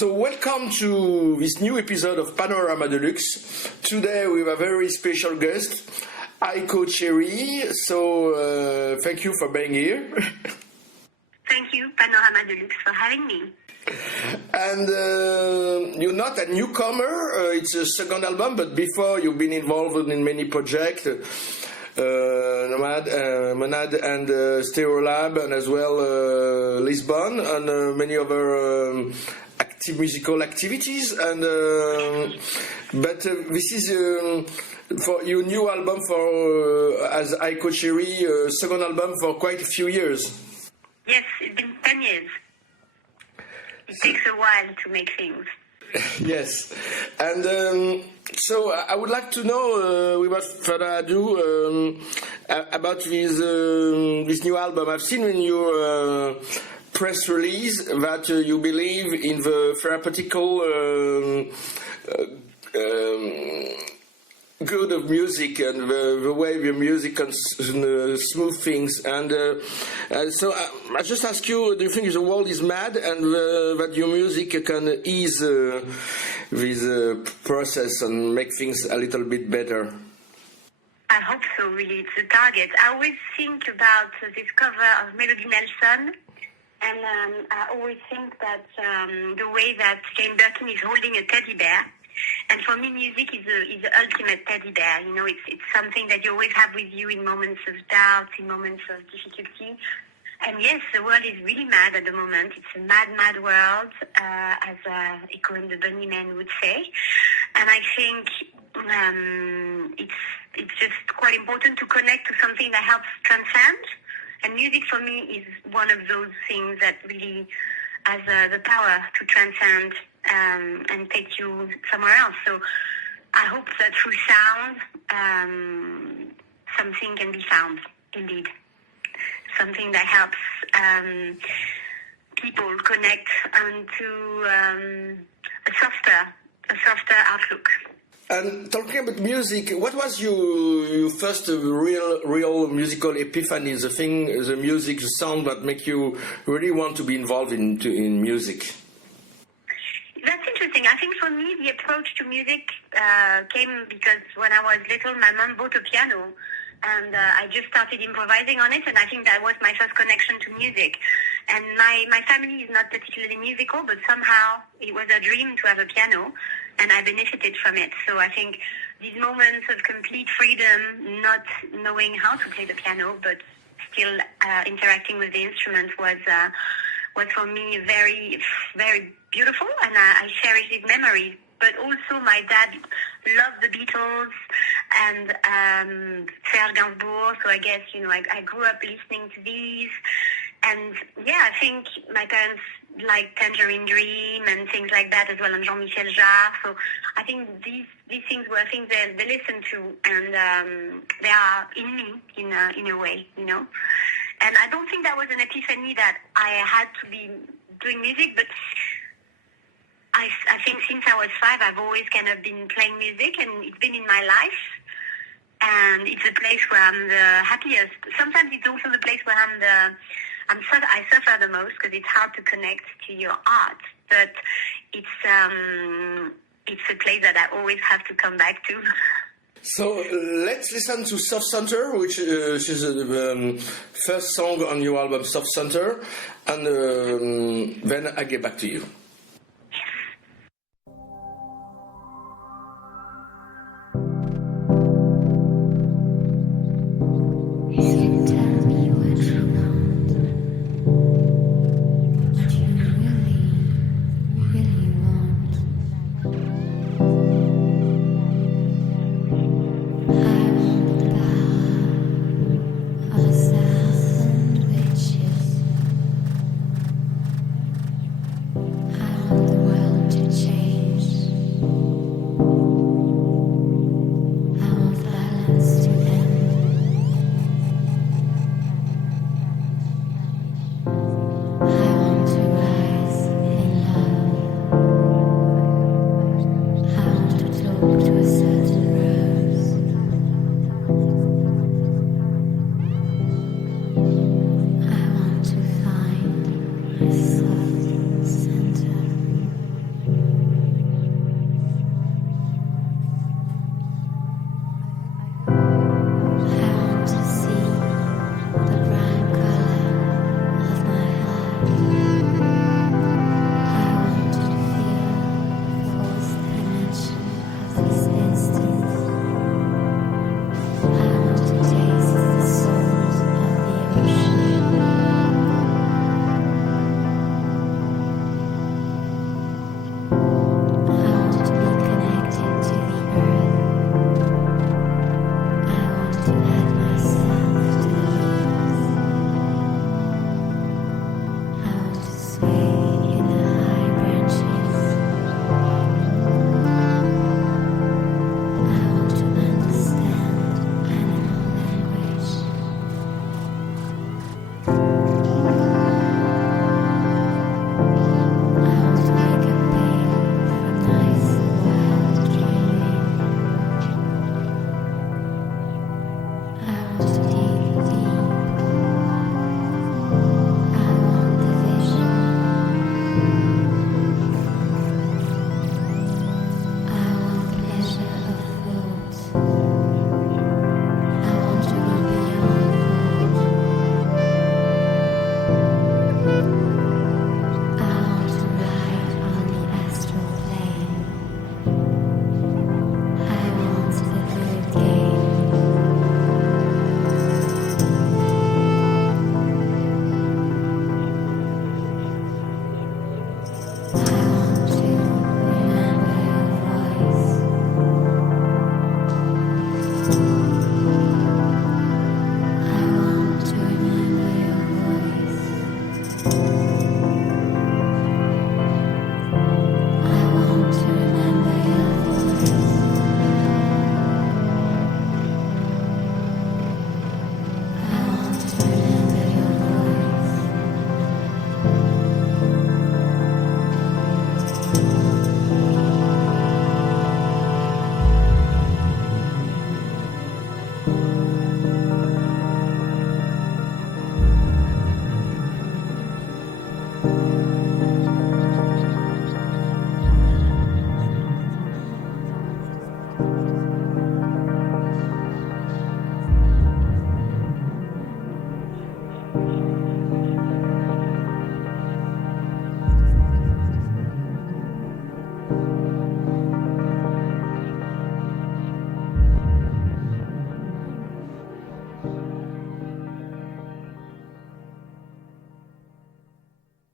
So welcome to this new episode of Panorama Deluxe. Today we have a very special guest, Iko Chérie. So thank you for being here. Thank you, Panorama Deluxe, for having me. And you're not a newcomer. It's a second album, but before you've been involved in many projects. Monade and Stereolab, and as well Lisbonne, and many other musical activities. And but this is for your new album for as Iko Chérie, second album for quite a few years. Yes, it's been 10 years. It takes a while to make things. Yes, and so I would like to know, without further ado, about this new album. I've seen in your press release that you believe in the therapeutical good of music and the way the music can smooth things. And so I just ask you, do you think the world is mad and that your music can ease this process and make things a little bit better? I hope so, really. It's a target. I always think about this cover of Melody Nelson, and I always think that the way that Jane Birkin is holding a teddy bear. And for me, music is the ultimate teddy bear. You know, it's something that you always have with you in moments of doubt, in moments of difficulty. And yes, the world is really mad at the moment. It's a mad, mad world, as Iko and the Bunnymen would say. And I think it's just quite important to connect to something that helps transcend. And music for me is one of those things that really has the power to transcend and take you somewhere else. So I hope that through sound, something can be found, indeed. Something that helps people connect onto a softer outlook. And talking about music, what was your first real musical epiphany? The music, the sound that make you really want to be involved in music? That's interesting. I think for me, the approach to music came because when I was little, my mom bought a piano, and I just started improvising on it, and I think that was my first connection to music. And my family is not particularly musical, but somehow it was a dream to have a piano, and I benefited from it. So I think these moments of complete freedom, not knowing how to play the piano, but still interacting with the instrument was for me very, very beautiful, and I cherish these memories. But also my dad loved the Beatles and Serge Gainsbourg, so I guess, I grew up listening to these. And yeah, I think my parents liked Tangerine Dream and things like that as well, and Jean-Michel Jarre. So I think these things were things they listened to, and they are in me in a way, And I don't think that was an epiphany that I had to be doing music, but I think since I was 5, I've always kind of been playing music, and it's been in my life. And it's a place where I'm the happiest. Sometimes it's also the place where I suffer the most because it's hard to connect to your art. But it's a place that I always have to come back to. So let's listen to Soft Centre, which is the first song on your album, Soft Centre, and then I get back to you.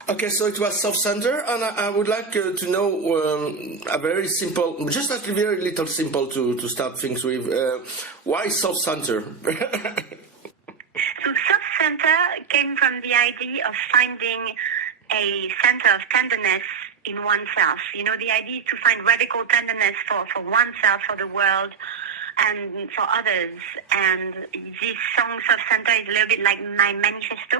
Okay, so it was Soft Centre, and I would like to know a very simple, just a very little simple to start things with. Why Soft Centre? So Soft Centre came from the idea of finding a center of tenderness in oneself. You know, the idea is to find radical tenderness for oneself, for the world, and for others. And this song, Soft Centre, is a little bit like my manifesto,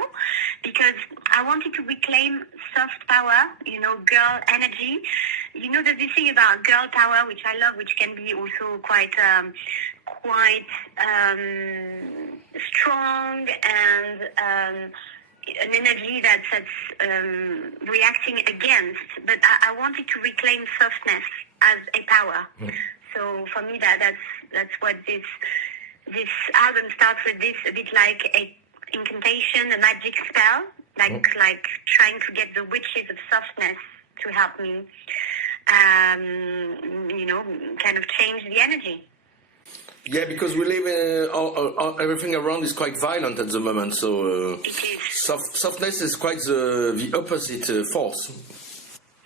because I wanted to reclaim soft power, you know, girl energy. You know, there's this thing about girl power, which I love, which can be also quite strong and an energy that's reacting against. But I wanted to reclaim softness as a power. So for me, that's what this album starts with. This a bit like a incantation, a magic spell, like trying to get the witches of softness to help me, you know, kind of change the energy. Yeah, because we live everything around is quite violent at the moment, so it is. Softness is quite the opposite force.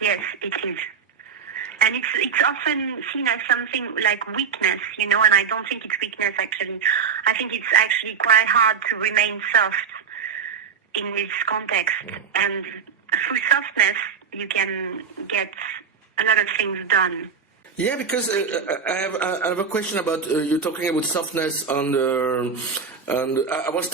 Yes, it is. And it's often seen as something like weakness, you know, and I don't think it's weakness, actually. I think it's actually quite hard to remain soft in this context. And through softness, you can get a lot of things done. Yeah, because I have a question about you talking about softness and I was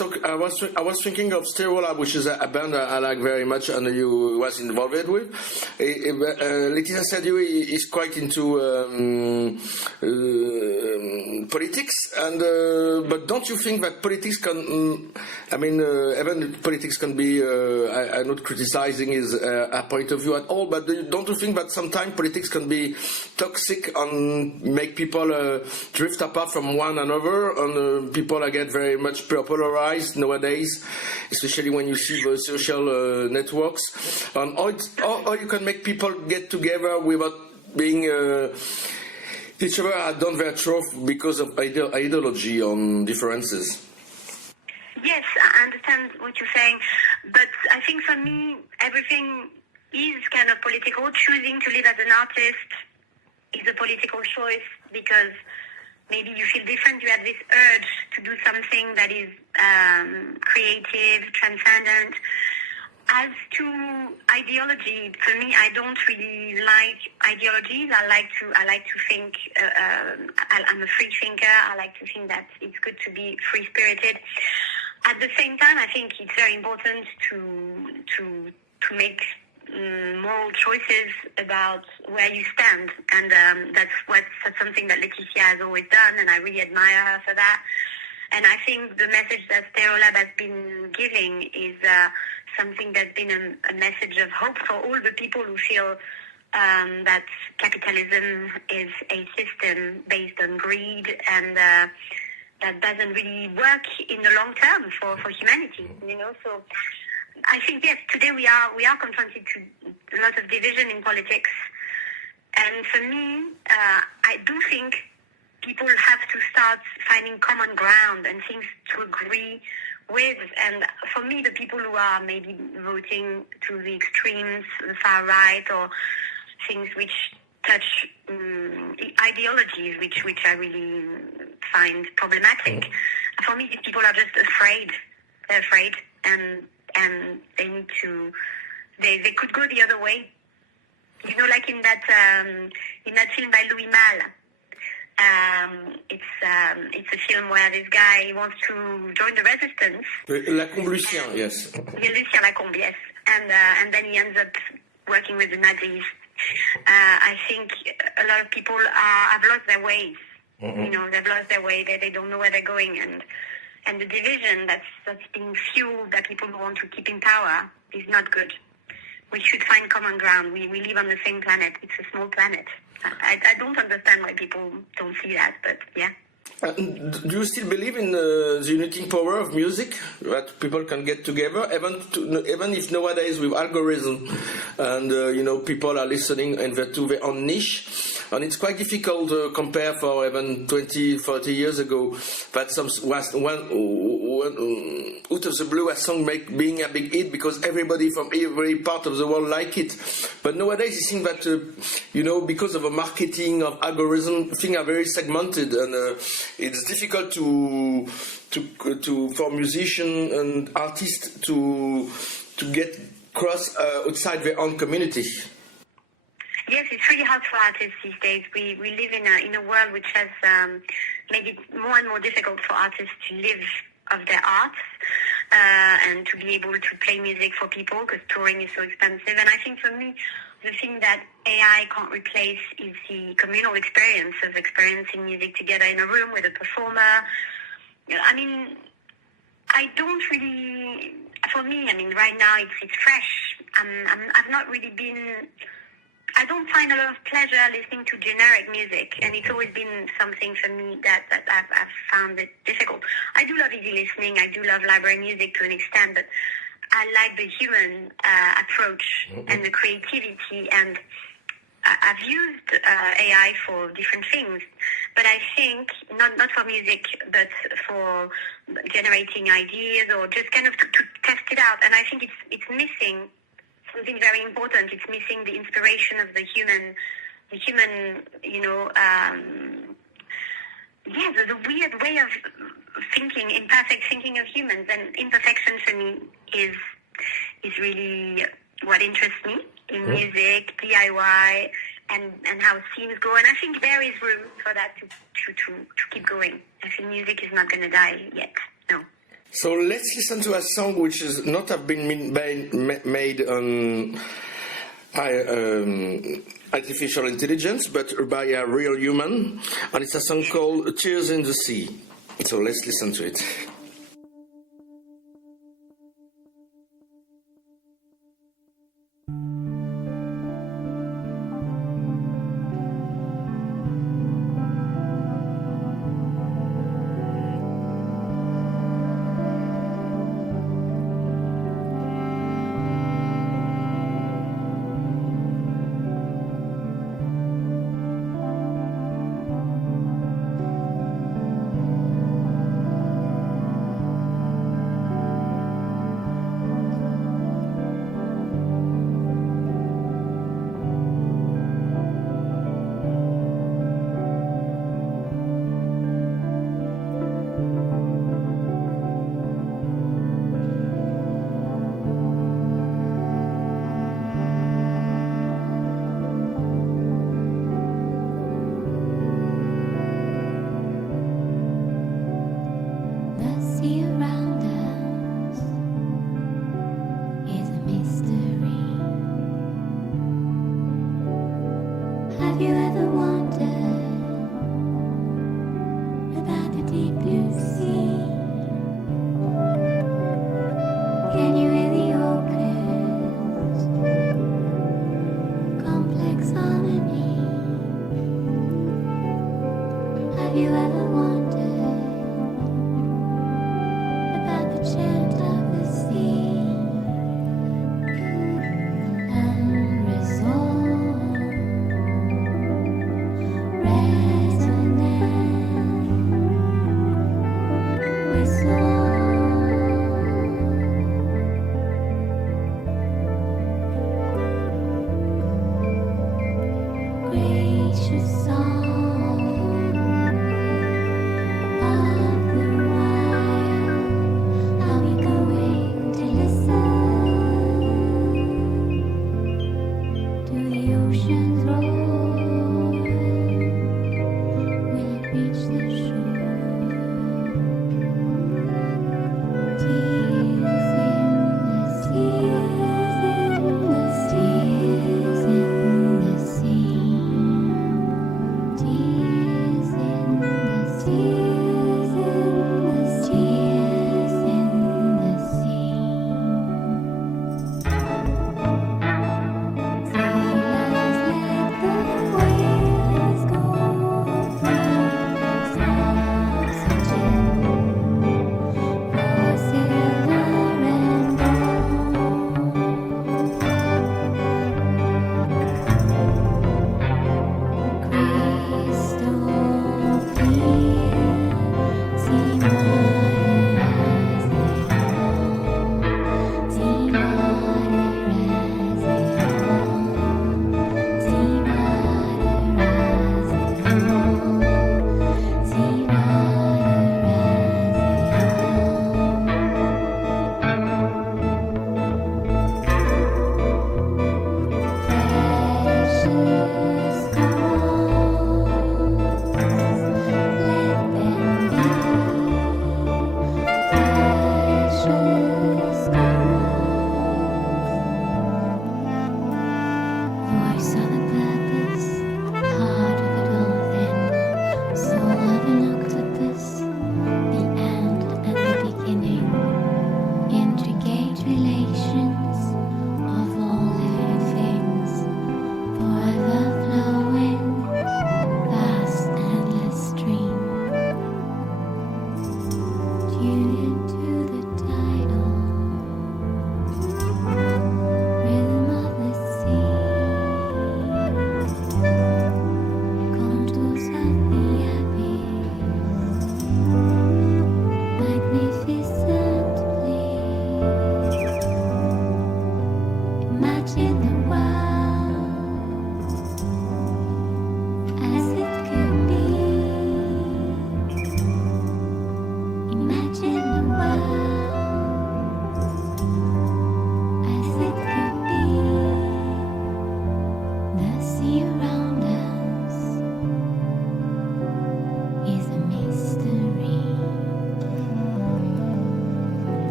thinking of Stereolab, which is a band I like very much and you was involved with. Laetitia Sadier is quite into politics, and but don't you think that politics can? I mean, even politics can be. I'm not criticizing his a point of view at all, but don't you think that sometimes politics can be toxic and make people drift apart from one another, and people get very much polarized nowadays, especially when you see the social networks, and how you can make people get together without being each other have done their trough because of ideology on differences. Yes, I understand what you're saying, but I think for me everything is kind of political. Choosing to live as an artist is a political choice because maybe you feel different, you have this urge to do something that is creative, transcendent. As to ideology, for me, I don't really like ideologies. I like to think. I'm a free thinker. I like to think that it's good to be free-spirited. At the same time, I think it's very important to make moral choices about where you stand, and that's something that Laetitia has always done, and I really admire her for that. And I think the message that Stereolab has been giving is something that's been a message of hope for all the people who feel that capitalism is a system based on greed and that doesn't really work in the long term for humanity. You know, so I think yes, today we are confronted to a lot of division in politics, and for me, I do think people have to start finding common ground and things to agree with. And for me, the people who are maybe voting to the extremes, the far right, or things which touch ideologies, which I really find problematic. For me, these people are just afraid. They're afraid, and they need to. They could go the other way. You know, like in that film by Louis Malle. It's a film where this guy wants to join the resistance. Lucien, yes. Lucien Lacombe, yes. And then he ends up working with the Nazis. I think a lot of people have lost their ways. Mm-hmm. You know, they've lost their way. They don't know where they're going, and the division that's being fueled by people who want to keep in power is not good. We should find common ground. We live on the same planet. It's a small planet. I don't understand why people don't see that, but yeah. Do you still believe in the uniting power of music, that people can get together, even if nowadays with algorithm and you know, people are listening and they're to their own niche, and it's quite difficult to compare for even 20, 30 years ago that out of the blue a song being a big hit because everybody from every part of the world like it. But nowadays it seems that because of a marketing of algorithm, things are very segmented, and it's difficult for musicians and artists to get cross outside their own community. Yes, it's really hard for artists these days. We live in a world which has made it more and more difficult for artists to live of their arts and to be able to play music for people because touring is so expensive. And I think for me, the thing that AI can't replace is the communal experience of experiencing music together in a room with a performer. I mean, I don't really. For me, I mean, right now it's fresh. I've not really been. I don't find a lot of pleasure listening to generic music, and it's always been something for me that I've found it difficult. I do love easy listening. I do love library music to an extent, but I like the human approach and the creativity. And I've used AI for different things, but I think not for music, but for generating ideas or just kind of to test it out. And I think it's missing something very important. It's missing the inspiration of the human, the weird way of thinking, imperfect thinking of humans. And imperfection for me is really what interests me in music, DIY, and how scenes go. And I think there is room for that to keep going. I think music is not going to die yet. No. So let's listen to a song which is not have been made on artificial intelligence, but by a real human, and it's a song called "Tears in the Sea." So let's listen to it.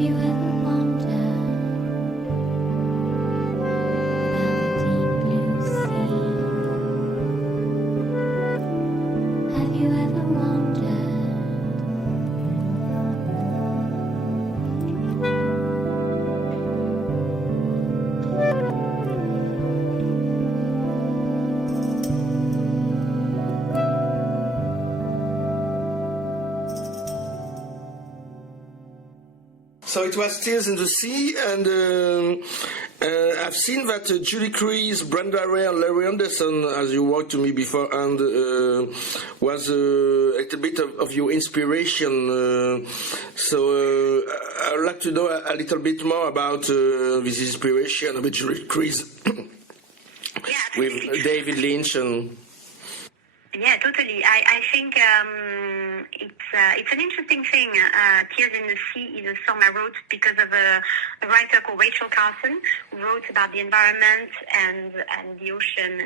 you ever wondered about the deep blue sea? Have you ever wondered? So it was Tears in the Sea, and I've seen that Julie Crease, Brenda Ray, and Larry Anderson, as you worked to me before, and was a little bit of your inspiration. So I'd like to know a little bit more about this inspiration of Julie Crease with David Lynch and. Yeah, totally. I think it's an interesting thing. Tears in the Sea is a song I wrote because of a writer called Rachel Carson, who wrote about the environment and the ocean,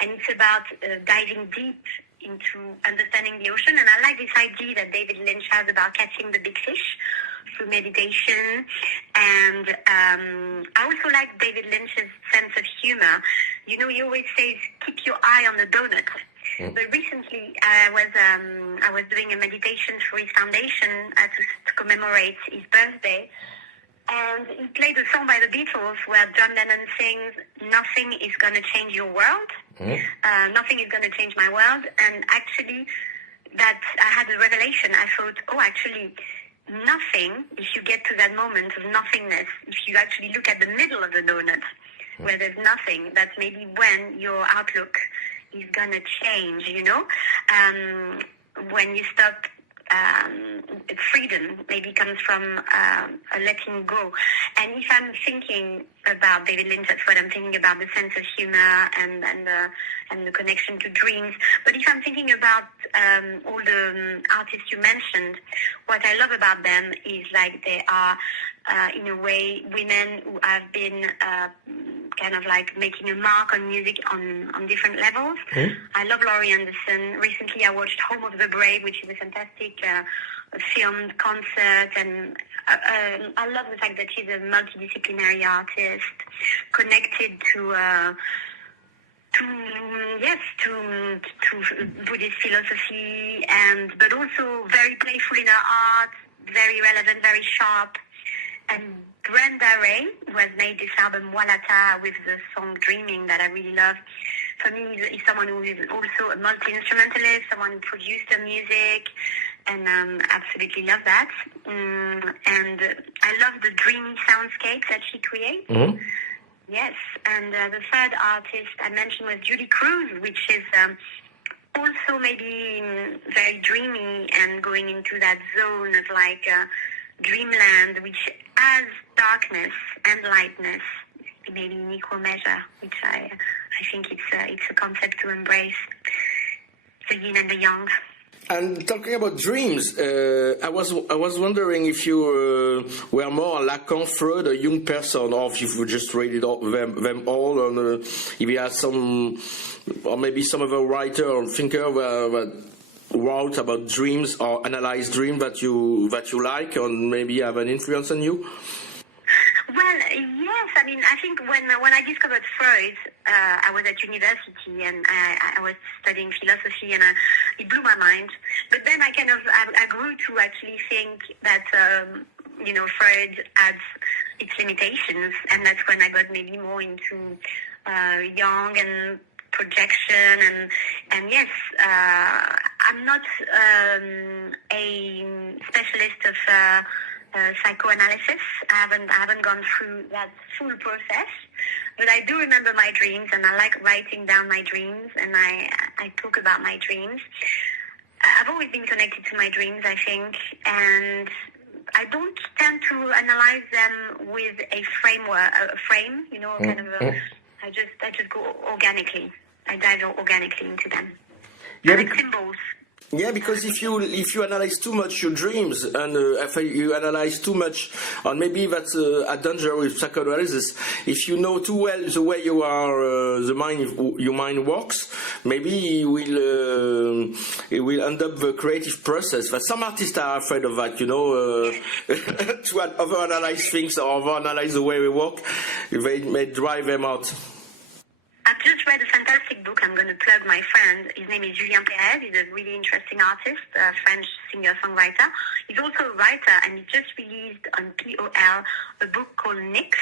and it's about diving deep into understanding the ocean. And I like this idea that David Lynch has about catching the big fish through meditation. And I also like David Lynch's sense of humor. You know, he always says, keep your eye on the donut. But recently, I was doing a meditation for his foundation to commemorate his birthday, and he played a song by the Beatles where John Lennon sings, "Nothing is going to change your world, nothing is going to change my world." And actually, that I had a revelation. I thought, oh, actually, nothing. If you get to that moment of nothingness, if you actually look at the middle of the donut, where there's nothing, that's maybe when your outlook is gonna change, you know? When you stop, freedom maybe comes from a letting go. And if I'm thinking about David Lynch, that's what I'm thinking about, the sense of humor and the connection to dreams. But if I'm thinking about all the artists you mentioned, what I love about them is like they are, in a way, women who have been kind of like making a mark on music on different levels. I love Laurie Anderson. Recently I watched Home of the Brave, which is a fantastic filmed concert, and I love the fact that she's a multidisciplinary artist connected to Buddhist philosophy, but also very playful in her art, very relevant, very sharp. And Brenda Ray, who has made this album Walata with the song Dreaming that I really love, for me is someone who is also a multi-instrumentalist, someone who produced her music, and absolutely love that. And I love the dreamy soundscapes that she creates. Yes, and the third artist I mentioned was Julie Crease, which is also maybe very dreamy and going into that zone of like dreamland, which has darkness and lightness, maybe in equal measure, which I think it's a concept to embrace, the yin and the yang. And talking about dreams, I was wondering if you were more a Lacan, Freud, a Jung person, or if you just read it all, them all, and if you had some, or maybe some other writer or thinker that wrote about dreams or analyzed dreams that you like, or maybe have an influence on you. Well, yes. I mean, I think when I discovered Freud, I was at university and I was studying philosophy, and it blew my mind. But then I grew to actually think that Freud has its limitations, and that's when I got maybe more into Jung and projection, and yes, I'm not a specialist of psychoanalysis. I haven't gone through that full process, but I do remember my dreams, and I like writing down my dreams, and I talk about my dreams. I've always been connected to my dreams, I think, and I don't tend to analyze them with a frame, kind of I just go organically. I dive organically into them. I like symbols. Yeah, because if you analyze too much your dreams and if you analyze too much, and maybe that's a danger with psychoanalysis. If you know too well the way you are, your mind works, maybe it will end up the creative process. But some artists are afraid of that, to overanalyze things or overanalyze the way we work. They may drive them out. I've just read a fantastic book. I'm going to plug my friend. His name is Julien Perez. He's a really interesting artist, a French singer-songwriter. He's also a writer, and he just released on POL a book called Nyx,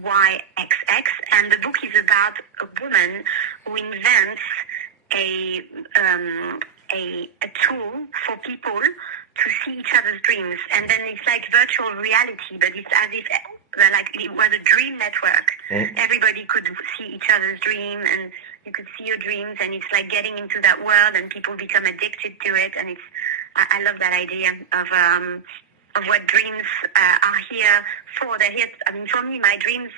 NYXX, and the book is about a woman who invents a tool for people to see each other's dreams, and then it's like virtual reality, but it's as if it was a dream network. Everybody could see each other's dream, and you could see your dreams, and it's like getting into that world, and people become addicted to it. And I love that idea of what dreams are here for. They're here. I mean, for me, my dreams,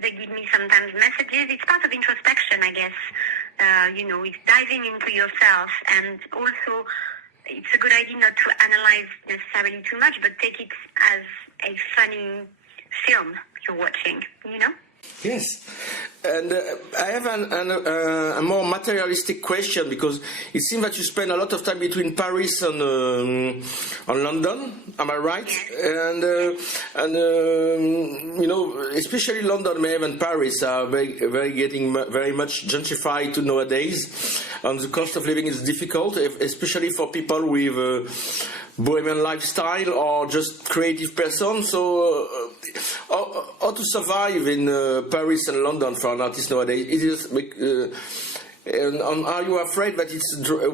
they give me sometimes messages. It's part of introspection, I guess. It's diving into yourself, and also it's a good idea not to analyze necessarily too much, but take it as a funny film you're watching, Yes, and I have a more materialistic question, because it seems that you spend a lot of time between Paris and London. Am I right? And especially London, maybe, and Paris are getting very much gentrified nowadays, and the cost of living is difficult, especially for people with bohemian lifestyle or just creative person. So how to survive in Paris and London for an artist nowadays? It is, and are you afraid that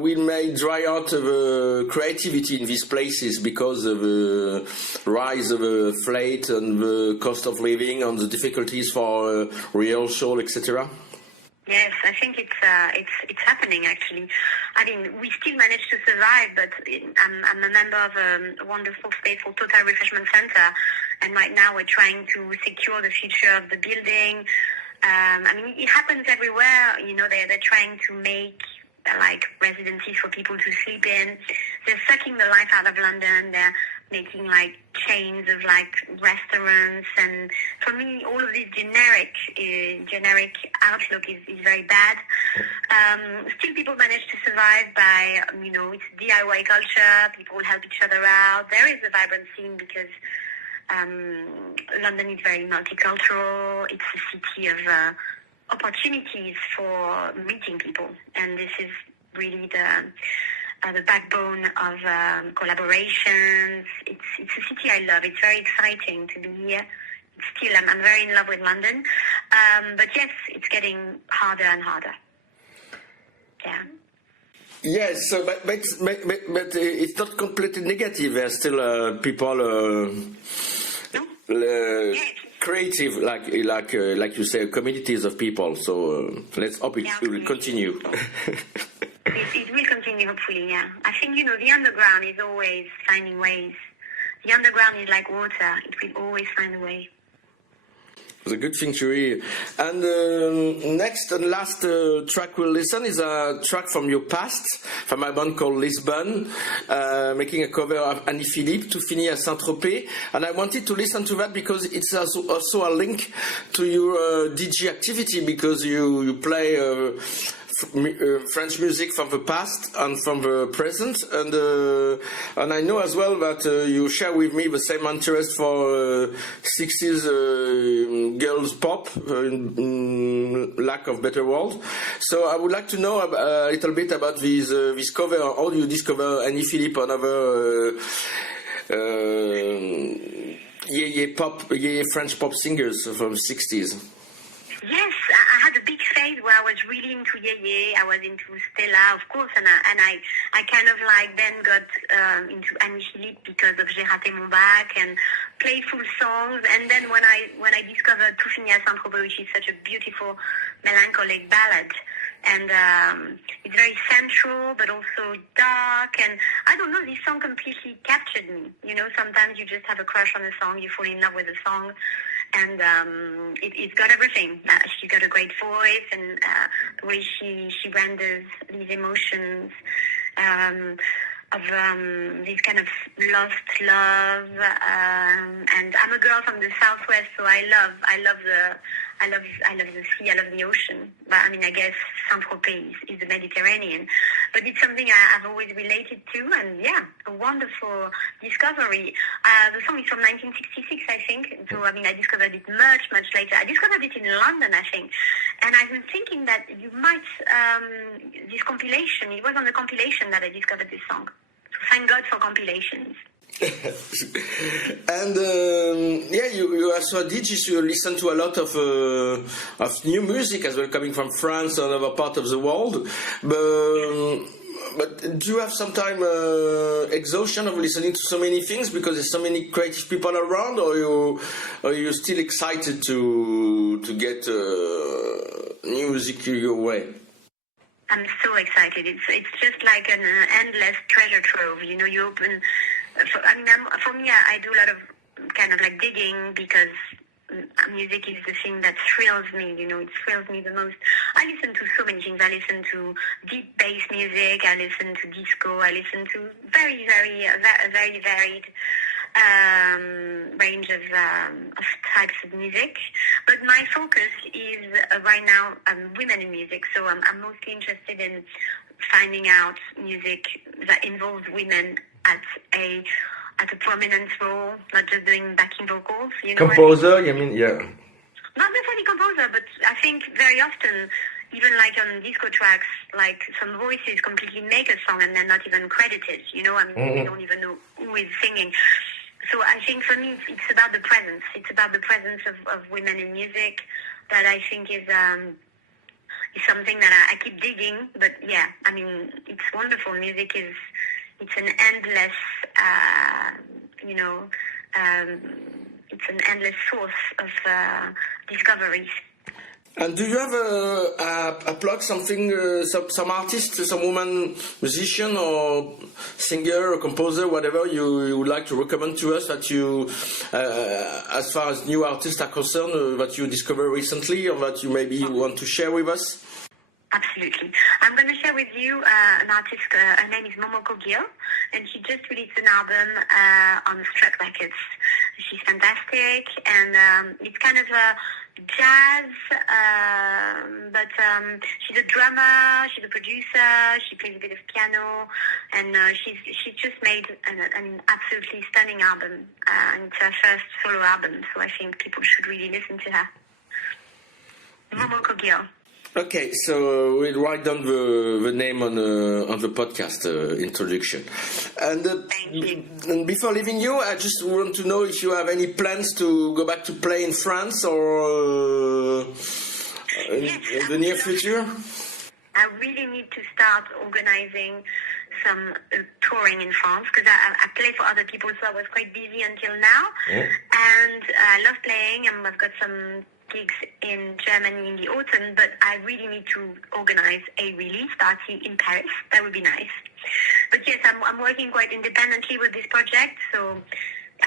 we may dry out of creativity in these places because of the rise of flight and the cost of living and the difficulties for real show, etc.? Yes, I think it's happening, actually. I mean, we still manage to survive, but I'm a member of a wonderful space called Total Refreshment Center, and right now we're trying to secure the future of the building. I mean, it happens everywhere. They're trying to make like residencies for people to sleep in. They're sucking the life out of London. They're making like chains of like restaurants, and for me all of this generic outlook is very bad. Still people manage to survive by it's DIY culture. People help each other out. There is a vibrant scene because London is very multicultural. It's a city of opportunities for meeting people, and this is really the backbone of collaborations. It's a city I love. It's very exciting to be here. Still, I'm very in love with London. But yes, it's getting harder and harder. Yeah. Yes, so, but it's not completely negative. There's still people creative, like you say, communities of people. So let's hope it will continue. It will continue, hopefully, yeah. I think, the underground is always finding ways. The underground is like water. It will always find a way. It's a good thing to hear. And next and last track we'll listen is a track from your past, from a band called Lisbonne, making a cover of Annie Philippe, To Finir à Saint-Tropez. And I wanted to listen to that because it's also a link to your DJ activity, because you play French music from the past and from the present, and I know as well that you share with me the same interest for 60s girls pop, lack of better word. So I would like to know a little bit about this cover. How do you discover Annie Philippe and other French pop singers from the 60s? Yes, I had a big phase where I was really into Yeye. I was into Stella, of course, and I kind of like then got into Annie Philippe because of J'ai raté mon bac and playful songs. And then when I discovered Tout finir à Saint-Tropez, which is such a beautiful melancholic ballad, and it's very sensual but also dark, and I don't know, this song completely captured me. Sometimes you just have a crush on a song, you fall in love with a song. and it's got everything. She's got a great voice, and the way she renders these emotions of this kind of lost love. And I'm a girl from the southwest, so I love the sea, I love the ocean. But I mean, I guess Saint-Tropez is the Mediterranean. But it's something I've always related to, and yeah, a wonderful discovery. The song is from 1966, I think. So I mean, I discovered it much later. I discovered it in London, I think. And I've been thinking that you might, this compilation, it was on the compilation that I discovered this song. So thank God for compilations. And you also a DJ, so you listen to a lot of new music as well, coming from France and other part of the world. But do you have sometimes exhaustion of listening to so many things because there's so many creative people around, or are you still excited to get new music your way? I'm so excited. It's just like an endless treasure trove. You know, you open. For me, I do a lot of kind of like digging because music is the thing that thrills me. You know, it thrills me the most. I listen to so many things. I listen to deep bass music. I listen to disco. I listen to very, very, very varied range of types of music. But my focus is right now women in music. So I'm mostly interested in finding out music that involves women at a prominent role, not just doing backing vocals. You know, composer, you mean? Yeah. Not necessarily composer, but I think very often, even like on disco tracks, like some voices completely make a song and they're not even credited. You know, I mean, we don't even know who is singing. So I think for me, it's about the presence. It's about the presence of women in music that I think is something that I keep digging. But yeah, I mean, it's wonderful. Music it's an endless, it's an endless source of discoveries. And do you have a plug, something, some artist, some woman musician or singer or composer, whatever you would like to recommend to us that you, as far as new artists are concerned, that you discovered recently or that you maybe want to share with us? Absolutely. I'm going to share with you an artist, her name is Momoko Gill, and she just released an album on Strut Records. She's fantastic, and it's kind of a jazz, but she's a drummer, she's a producer, she plays a bit of piano, and she's just made an absolutely stunning album, and it's her first solo album, so I think people should really listen to her. Momoko Gill. Okay, so we'll write down the name on the podcast introduction. And before leaving you, I just want to know if you have any plans to go back to play in France or in the near future. I really need to start organizing some touring in France because I play for other people, so I was quite busy until now. And I love playing, and I've got some gigs in Germany in the autumn, but I really need to organize a release party in Paris. That would be nice. But yes, I'm working quite independently with this project, so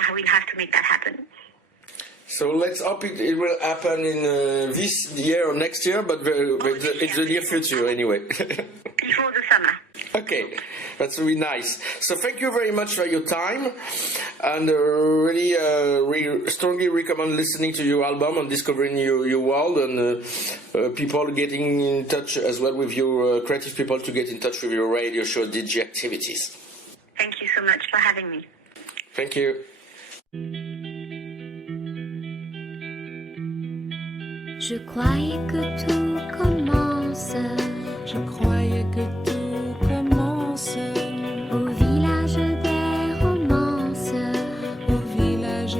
I will have to make that happen. So let's hope it will happen in this year or next year, but it's the near future anyway. Before the summer. Okay, that's really nice. So thank you very much for your time, and really strongly recommend listening to your album and discovering your world, and people getting in touch as well with your creative people to get in touch with your radio show DJ activities. Thank you so much for having me. Thank you. Je croyais que tout commence. Je croyais que tout commence Au village des romances. au village